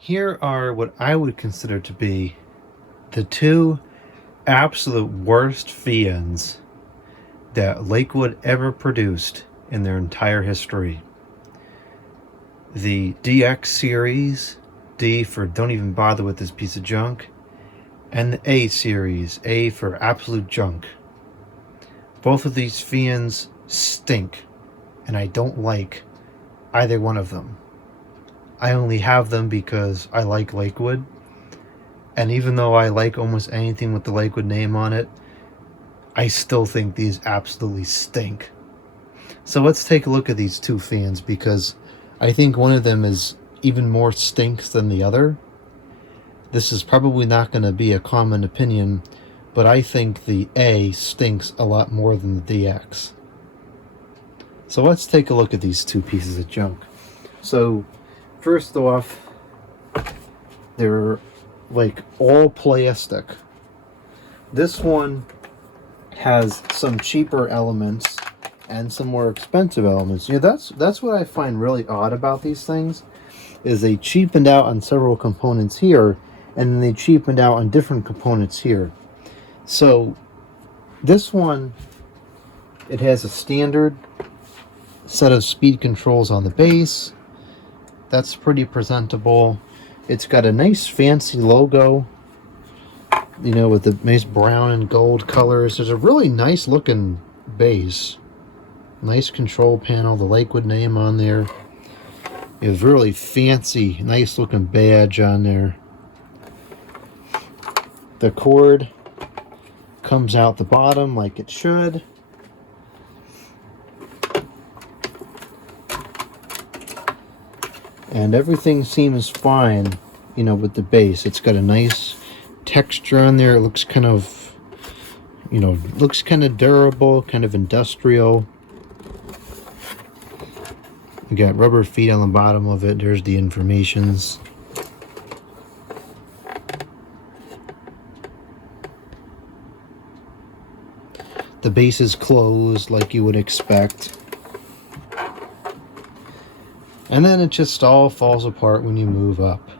Here are what I would consider to be the two absolute worst fans that Lakewood ever produced in their entire history. The DX series, D for don't even bother with this piece of junk, and the A series, A for absolute junk. Both of these fans stink, and I don't like either one of them. I only have them because I like Lakewood, and even though I like almost anything with the Lakewood name on it, I still think these absolutely stink. So let's take a look at these two fans, because I think one of them is even more stinks than the other. This is probably not going to be a common opinion, but I think the A stinks a lot more than the DX. So let's take a look at these two pieces of junk. So first off, they're like all plastic. This one has some cheaper elements and some more expensive elements. You know, that's what I find really odd about these things, is they cheapened out on several components here, and then they cheapened out on different components here. So this one, it has a standard set of speed controls on the base. That's pretty presentable. It's got a nice fancy logo, you know, with the nice brown and gold colors. There's a really nice looking base. Nice control panel, the Lakewood name on there. It's really fancy, nice looking badge on there. The cord comes out the bottom like it should. And everything seems fine, you know, with the base. It's got a nice texture on there. It looks kind of, you know, looks kind of durable, kind of industrial. You got rubber feet on the bottom of it. There's the informations. The base is closed like you would expect. And then it just all falls apart when you move up.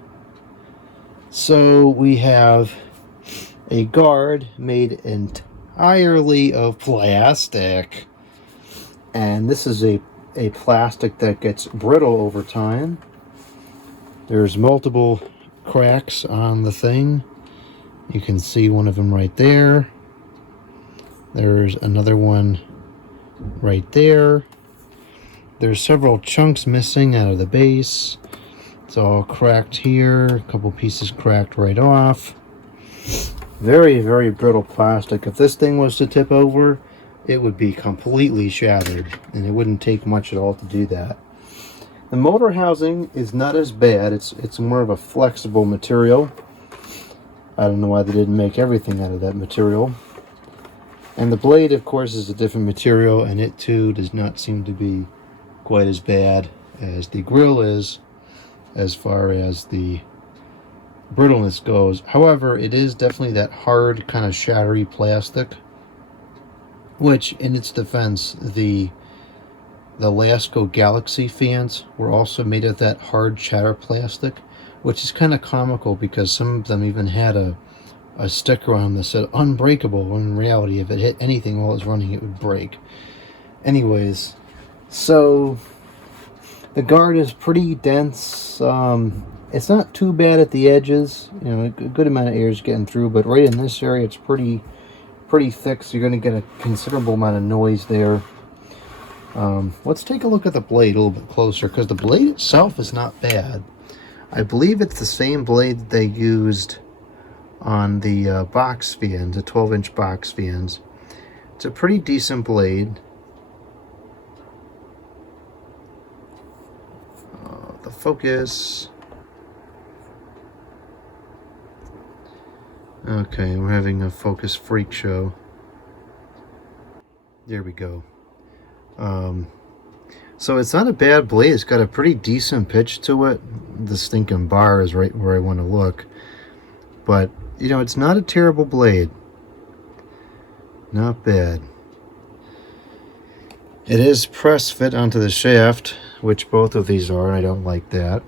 So we have a guard made entirely of plastic. And this is a plastic that gets brittle over time. There's multiple cracks on the thing. You can see one of them right there. There's another one right there. There's several chunks missing out of the base. It's all cracked here. A couple pieces cracked right off. Very, very brittle plastic. If this thing was to tip over, it would be completely shattered, and it wouldn't take much at all to do that. The motor housing is not as bad. It's more of a flexible material. I don't know why they didn't make everything out of that material. And the blade, of course, is a different material, and it too does not seem to be quite as bad as the grill is as far as the brittleness goes. However, it is definitely that hard, kind of shattery plastic, which, in its defense, the Lasco Galaxy fans were also made of that hard shatter plastic, which is kind of comical because some of them even had a sticker on them that said unbreakable, when in reality, if it hit anything while it was running, it would break. Anyways, so the guard is pretty dense. It's not too bad at the edges. You know, a good amount of air is getting through, but right in this area, it's pretty thick, so you're going to get a considerable amount of noise there. Let's take a look at the blade a little bit closer, because the blade itself is not bad. I believe it's the same blade that they used on the box fans, the 12-inch box fans. It's a pretty decent blade. The focus. Okay, we're having a focus freak show. There we go. So it's not a bad blade. It's got a pretty decent pitch to it. The stinking bar is right where I want to look. But, you know, it's not a terrible blade. Not bad. It is press fit onto the shaft, which both of these are, and I don't like that.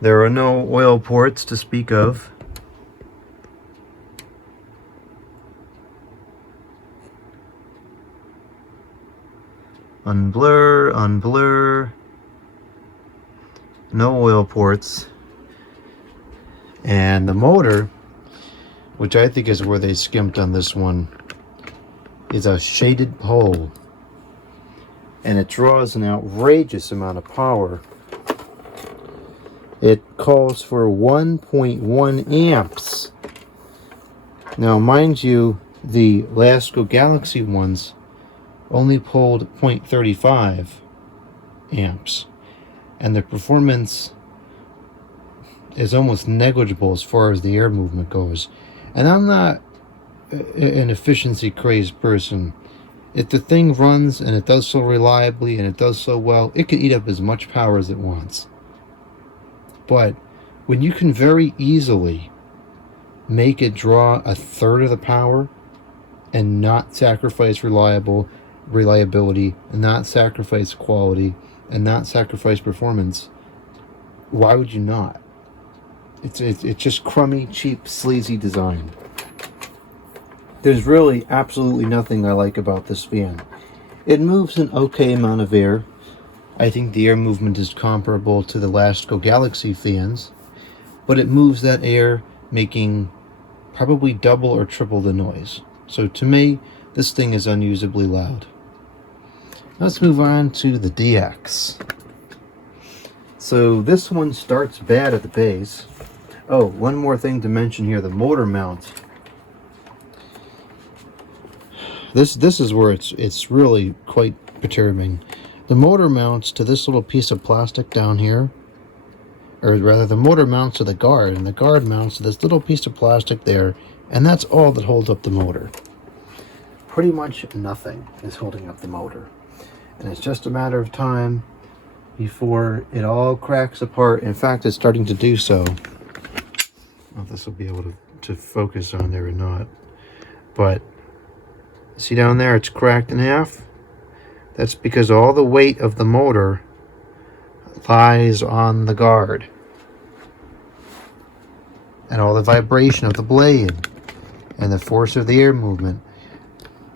There are no oil ports to speak of. Unblur, unblur. No oil ports. And the motor, which I think is where they skimped on this one, is a shaded pole. And it draws an outrageous amount of power. It calls for 1.1 amps. Now, mind you, the Lakewood Galaxy ones only pulled 0.35 amps. And the performance is almost negligible as far as the air movement goes. And I'm not an efficiency crazed person. If the thing runs and it does so reliably and it does so well, it can eat up as much power as it wants. But when you can very easily make it draw a third of the power and not sacrifice reliability, and not sacrifice quality, and not sacrifice performance, why would you not? It's just crummy, cheap, sleazy design. There's really absolutely nothing I like about this fan. It moves an okay amount of air. I think the air movement is comparable to the Lakewood Galaxy fans, but it moves that air, making probably double or triple the noise. So to me, this thing is unusably loud. Let's move on to the DX. So this one starts bad at the base. Oh, one more thing to mention here, the motor mount. This is where it's really quite perturbing. The motor mounts to this little piece of plastic down here, or rather the motor mounts to the guard, and the guard mounts to this little piece of plastic there, and that's all that holds up the motor. Pretty much nothing is holding up the motor. And it's just a matter of time before it all cracks apart. In fact, it's starting to do so. I don't know if this will be able to focus on there or not. But see down there, it's cracked in half. That's because all the weight of the motor lies on the guard. And all the vibration of the blade and the force of the air movement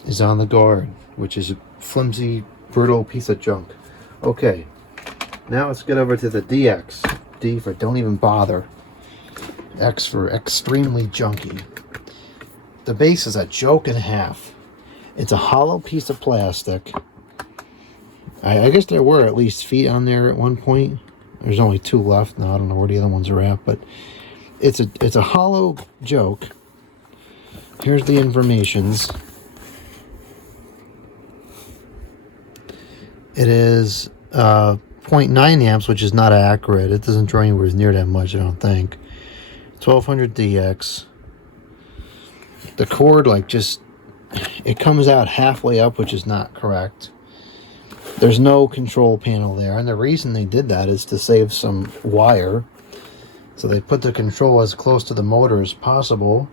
is on the guard, which is a flimsy, brittle piece of junk. Okay, now let's get over to the DX. D for don't even bother. X for extremely junky. The base is a joke and a half. It's a hollow piece of plastic. I guess there were at least feet on there at one point. There's only 2 left now. I don't know where the other ones are at, but it's a hollow joke. Here's the informations. It is 0.9 amps, which is not accurate. It doesn't draw anywhere near that much, I don't think. 1200 DX. The cord, it comes out halfway up, which is not correct. There's no control panel there, and the reason they did that is to save some wire. So they put the control as close to the motor as possible,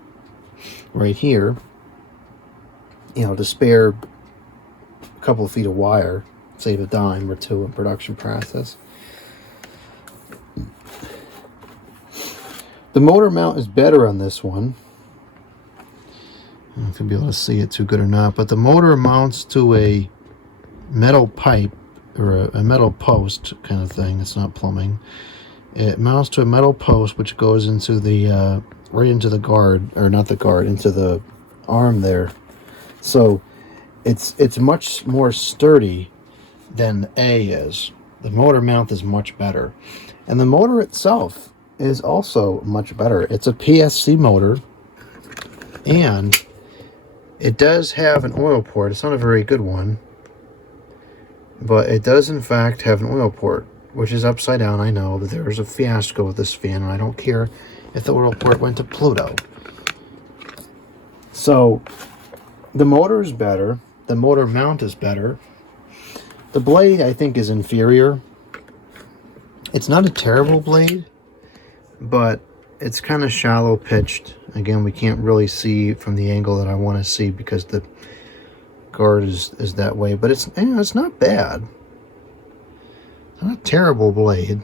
right here, to spare a couple of feet of wire, save a dime or two in production process. The motor mount is better on this one. I don't know if you'll be able to see it too good or not, but the motor mounts to a metal pipe or a metal post kind of thing. It's not plumbing. It mounts to a metal post which goes into the right into the guard, or not the guard, into the arm there. So it's much more sturdy than the A is. The motor mount is much better, and the motor itself is also much better. It's a PSC motor, and it does have an oil port. It's not a very good one, but it does in fact have an oil port, which is upside down. I know that there's a fiasco with this fan, and I don't care if the oil port went to Pluto. So the motor is better. The motor mount is better. The blade, I think, is inferior. It's not a terrible blade, but it's kind of shallow pitched. Again, we can't really see from the angle that I want to see because the guard is that way, but it's not bad. It's not a terrible blade.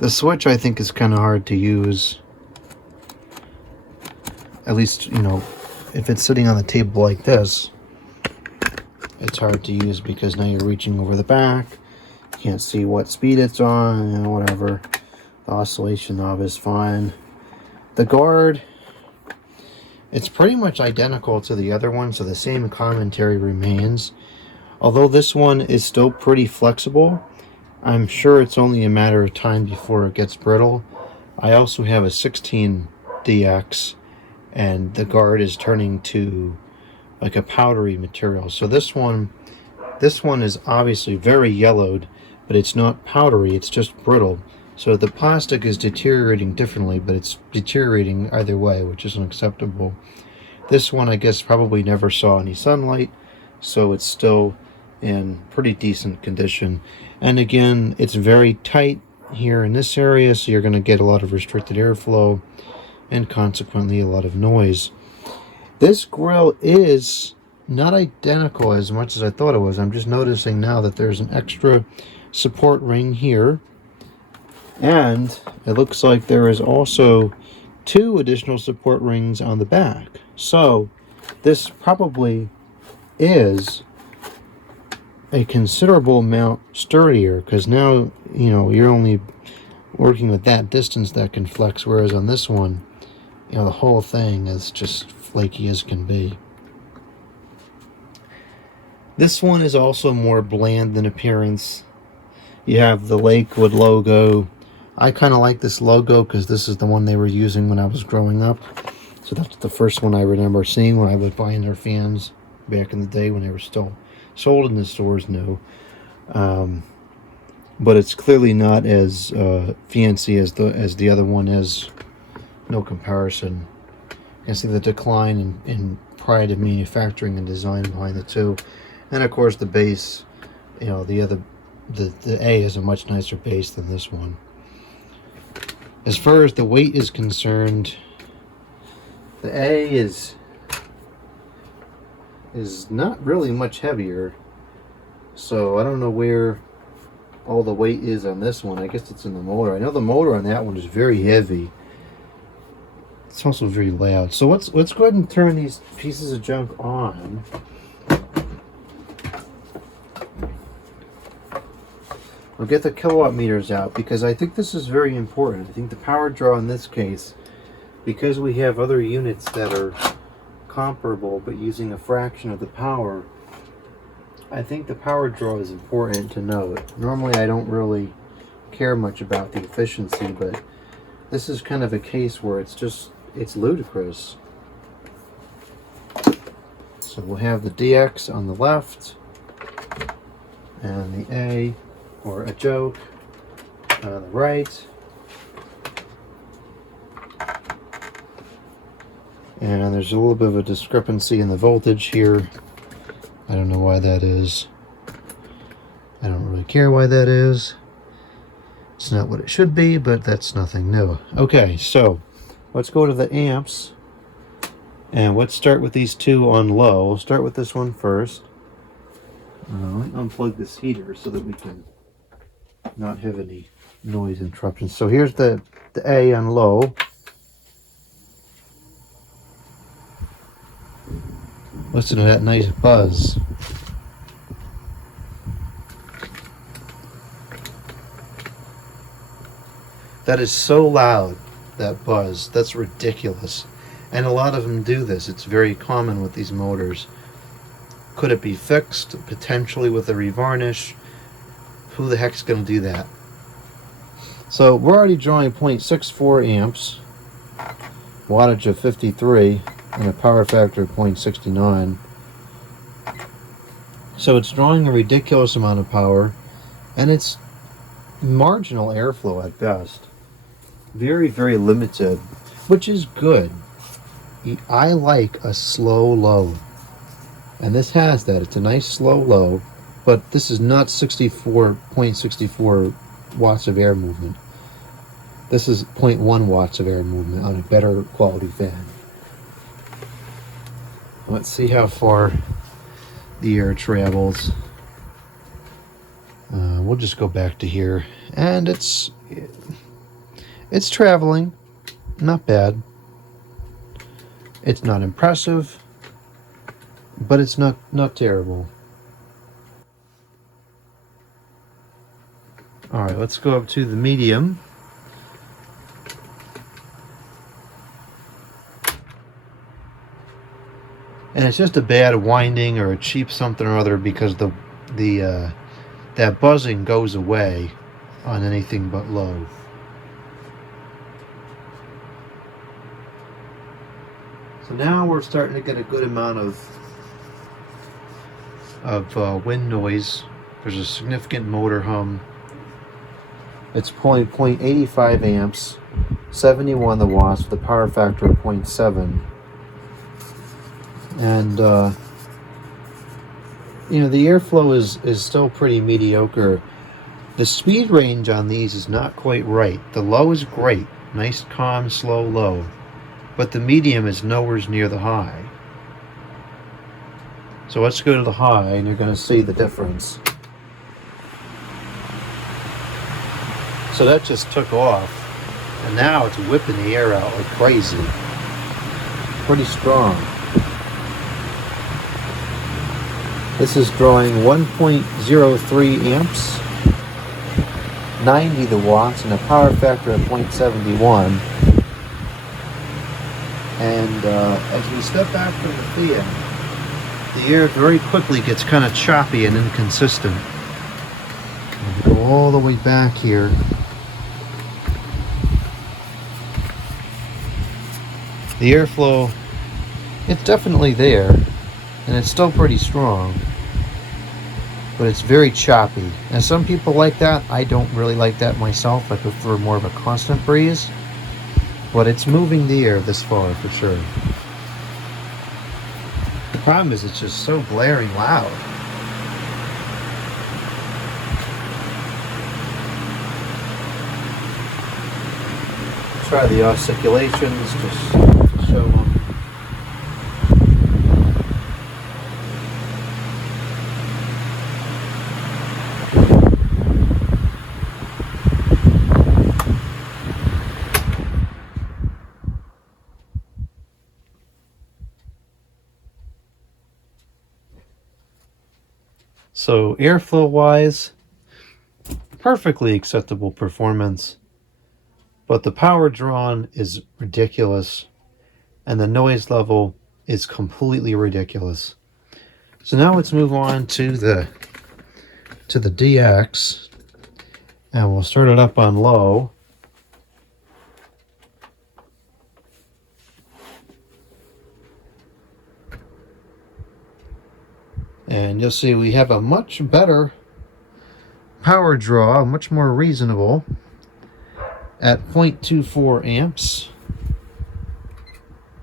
The switch, I think, is kind of hard to use. At least, you know, if it's sitting on the table like this, it's hard to use because now you're reaching over the back. You can't see what speed it's on, you know, whatever. The oscillation knob is fine. The guard, it's pretty much identical to the other one, so the same commentary remains. Although this one is still pretty flexible, I'm sure it's only a matter of time before it gets brittle. I also have a 16 DX, and the guard is turning to like a powdery material. So this one is obviously very yellowed, but it's not powdery, it's just brittle. So the plastic is deteriorating differently, but it's deteriorating either way, which isn't acceptable. This one, I guess, probably never saw any sunlight, so it's still in pretty decent condition. And again, it's very tight here in this area, so you're going to get a lot of restricted airflow and consequently a lot of noise. This grill is not identical as much as I thought it was. I'm just noticing now that there's an extra support ring here, and it looks like there is also 2 additional support rings on the back. So this probably is a considerable amount sturdier, because now, you know, you're only working with that distance that can flex, whereas on this one, you know, the whole thing is just flaky as can be. This one is also more bland in appearance. You have the Lakewood logo. I kind of like this logo because this is the one they were using when I was growing up. So that's the first one I remember seeing when I was buying their fans back in the day when they were still sold in the stores new. But it's clearly not as fancy as the other one is. No comparison. You can see the decline in pride of manufacturing and design behind the two. And of course the base, you know, the A is a much nicer base than this one. As far as the weight is concerned, the A is not really much heavier. So I don't know where all the weight is on this one. I guess it's in the motor. I know the motor on that one is very heavy. It's also very loud. So let's go ahead and turn these pieces of junk on. We'll get the kilowatt meters out because I think this is very important. I think the power draw in this case, because we have other units that are comparable but using a fraction of the power, I think the power draw is important to note. Normally I don't really care much about the efficiency, but this is kind of a case where it's ludicrous. So we'll have the DX on the left and the A, or a joke, on the right. And there's a little bit of a discrepancy in the voltage here. I don't know why that is. I don't really care why that is. It's not what it should be, but that's nothing new. Okay, so let's go to the amps. And let's start with these two on low. We'll start with this one first. Let me unplug this heater so that we can not have any noise interruptions. So here's the A on low. Listen to that nice buzz. That is so loud, that buzz. That's ridiculous. And a lot of them do this. It's very common with these motors. Could it be fixed? Potentially with a revarnish. Who the heck's going to do that? So we're already drawing 0.64 amps, wattage of 53, and a power factor of 0.69. So it's drawing a ridiculous amount of power, and it's marginal airflow at best. Very, very limited, which is good. I like a slow low, and this has that. It's a nice slow low, but this is not 64.64 watts of air movement. This is 0.1 watts of air movement on a better quality fan. Let's see how far the air travels. We'll just go back to here, and it's It's traveling, not bad. It's not impressive, but it's not terrible. All right, let's go up to the medium. And it's just a bad winding or a cheap something or other because that buzzing goes away on anything but low. So now we're starting to get a good amount of wind noise. There's a significant motor hum. It's pulling 0.85 amps, 71 the watts with a power factor of 0.7. And the airflow is still pretty mediocre. The speed range on these is not quite right. The low is great, nice calm slow low, but the medium is nowhere near the high. So let's go to the high and you're going to see the difference. So that just took off, and now it's whipping the air out like crazy. Pretty strong. This is drawing 1.03 amps, 90 the watts, and a power factor of 0.71. And as we step back from the fan, the air very quickly gets kind of choppy and inconsistent. We'll go all the way back here. The airflow, it's definitely there, and it's still pretty strong, but it's very choppy. And some people like that. I don't really like that myself. I prefer more of a constant breeze, but it's moving the air this far for sure. The problem is it's just so blaring loud. Try the oscillation just to show them. So airflow wise, perfectly acceptable performance, but the power drawn is ridiculous and the noise level is completely ridiculous. So now let's move on to the DX, and we'll start it up on low. And you'll see we have a much better power draw, much more reasonable, at 0.24 amps,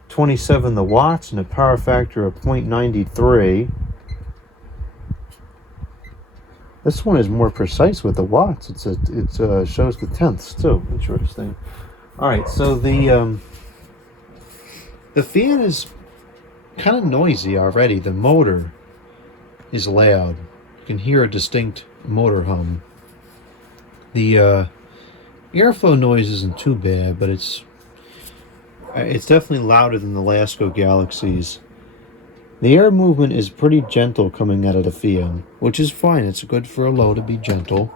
27 the watts, and a power factor of 0.93. This one is more precise with the watts. It shows the tenths too. Interesting. All right, so the fan is kind of noisy already. The motor is loud. You can hear a distinct motor hum. The airflow noise isn't too bad, but it's definitely louder than the Lasco Galaxies. The air movement is pretty gentle coming out of the fan, which is fine. It's good for a low to be gentle.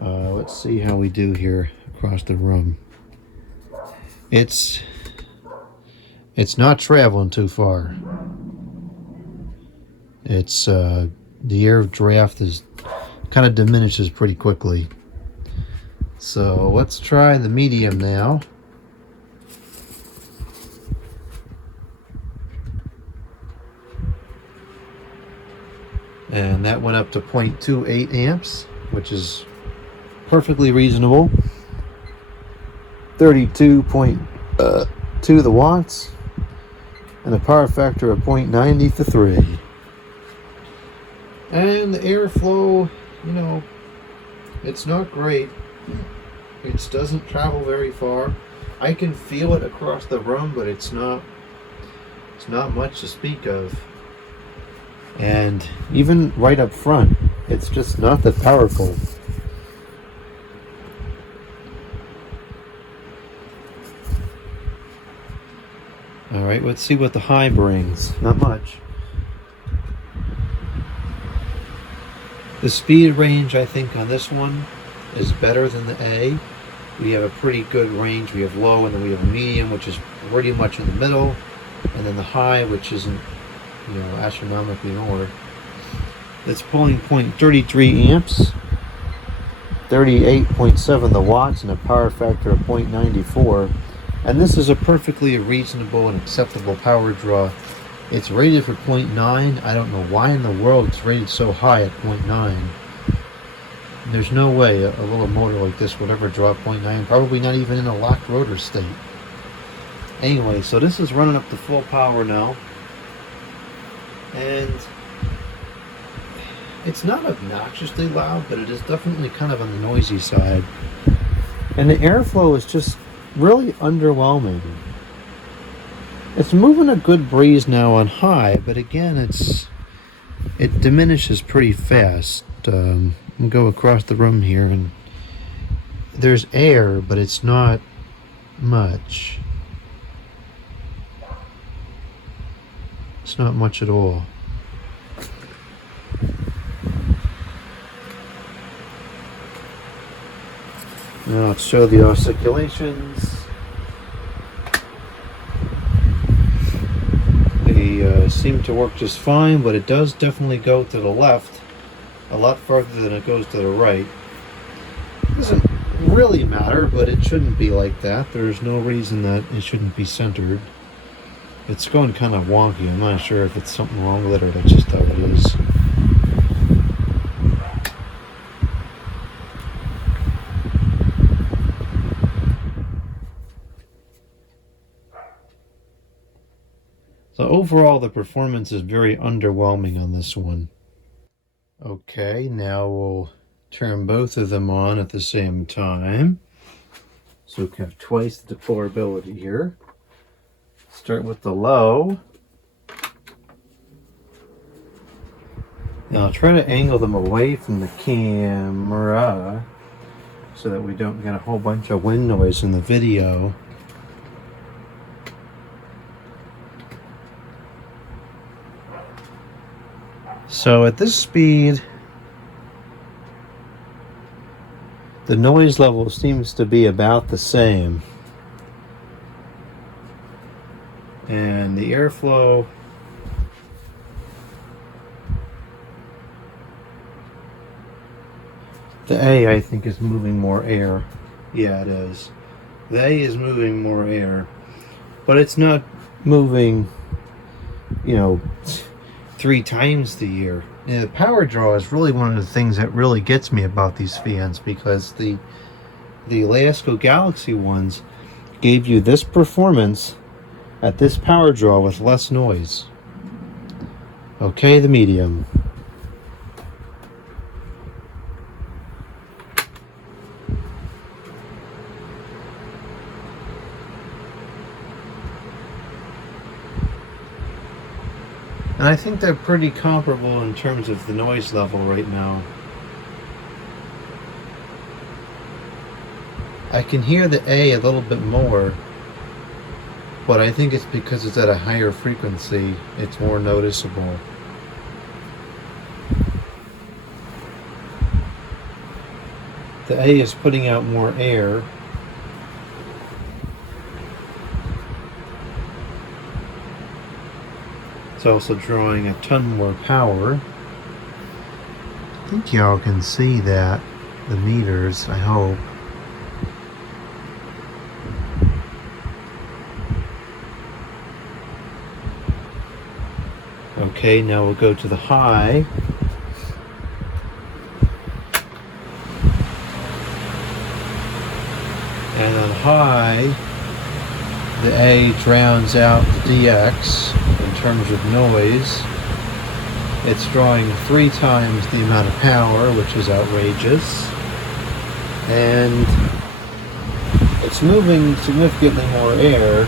Let's see how we do here across the room. It's not traveling too far. It's the air draft is kind of diminishes pretty quickly. So let's try the medium now. And that went up to 0.28 amps, which is perfectly reasonable. 32.2 the watts, and a power factor of 0.90 for 3. And the airflow, it's not great. It doesn't travel very far. I can feel it across the room, but it's not much to speak of. And even right up front, it's just not that powerful. Alright, let's see what the high brings. Not much. The speed range, I think, on this one is better than the A. We have a pretty good range. We have low, and then we have a medium, which is pretty much in the middle, and then the high, which isn't, you know, astronomically more. It's pulling 0.33 amps, 38.7 the watts, and a power factor of 0.94. And this is a perfectly reasonable and acceptable power draw. It's rated for 0.9. I don't know why in the world it's rated so high at 0.9. There's no way a little motor like this would ever draw 0.9, probably not even in a locked rotor state. Anyway, so this is running up to full power now. And it's not obnoxiously loud, but it is definitely kind of on the noisy side. And the airflow is just really underwhelming. It's moving a good breeze now on high, but again, it diminishes pretty fast. I'll go across the room here, and there's air, but it's not much. It's not much at all. Now let's show the oscillations. They seem to work just fine, but it does definitely go to the left a lot farther than it goes to the right. It doesn't really matter, but it shouldn't be like that. There's no reason that it shouldn't be centered. It's going kind of wonky. I'm not sure if it's something wrong with it or that's just how it is. So overall, the performance is very underwhelming on this one. Okay, now we'll turn both of them on at the same time. So we have twice the deployability here. Start with the low. Now I'll try to angle them away from the camera so that we don't get a whole bunch of wind noise in the video. So at this speed, the noise level seems to be about the same. And the airflow, the A, I think, is moving more air. Yeah, it is. The A is moving more air, but it's not moving, you know, 3 times the year. The power draw is really one of the things that really gets me about these fans, because the Lakewood Galaxy ones gave you this performance at this power draw with less noise. Okay, the medium. And I think they're pretty comparable in terms of the noise level right now. I can hear the A a little bit more, but I think it's because it's at a higher frequency. It's more noticeable. The A is putting out more air. It's also drawing a ton more power. I think y'all can see that, the meters, I hope. Okay, now we'll go to the high. And on high, the A drowns out the DX in terms of noise. It's drawing 3 times the amount of power, which is outrageous. And it's moving significantly more air,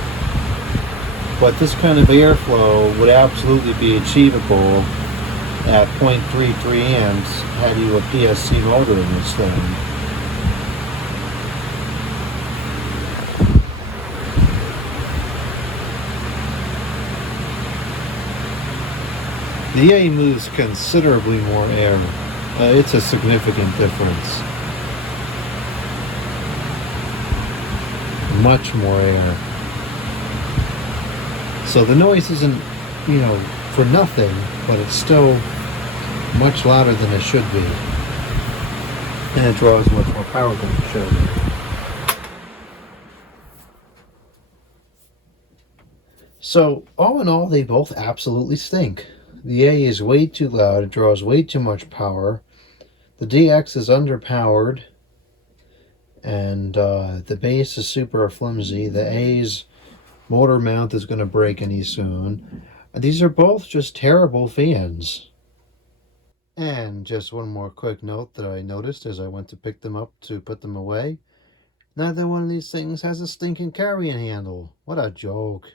but this kind of airflow would absolutely be achievable at 0.33 amps had you a PSC motor in this thing. The A moves considerably more air. It's a significant difference. Much more air. So the noise isn't, for nothing, but it's still much louder than it should be. And it draws much more power than it should. So, all in all, they both absolutely stink. The A is way too loud, it draws way too much power. The DX is underpowered, and the bass is super flimsy. The A's motor mount is going to break any soon. These are both just terrible fans. And just one more quick note that I noticed as I went to pick them up to put them away. Neither one of these things has a stinking carrying handle. What a joke.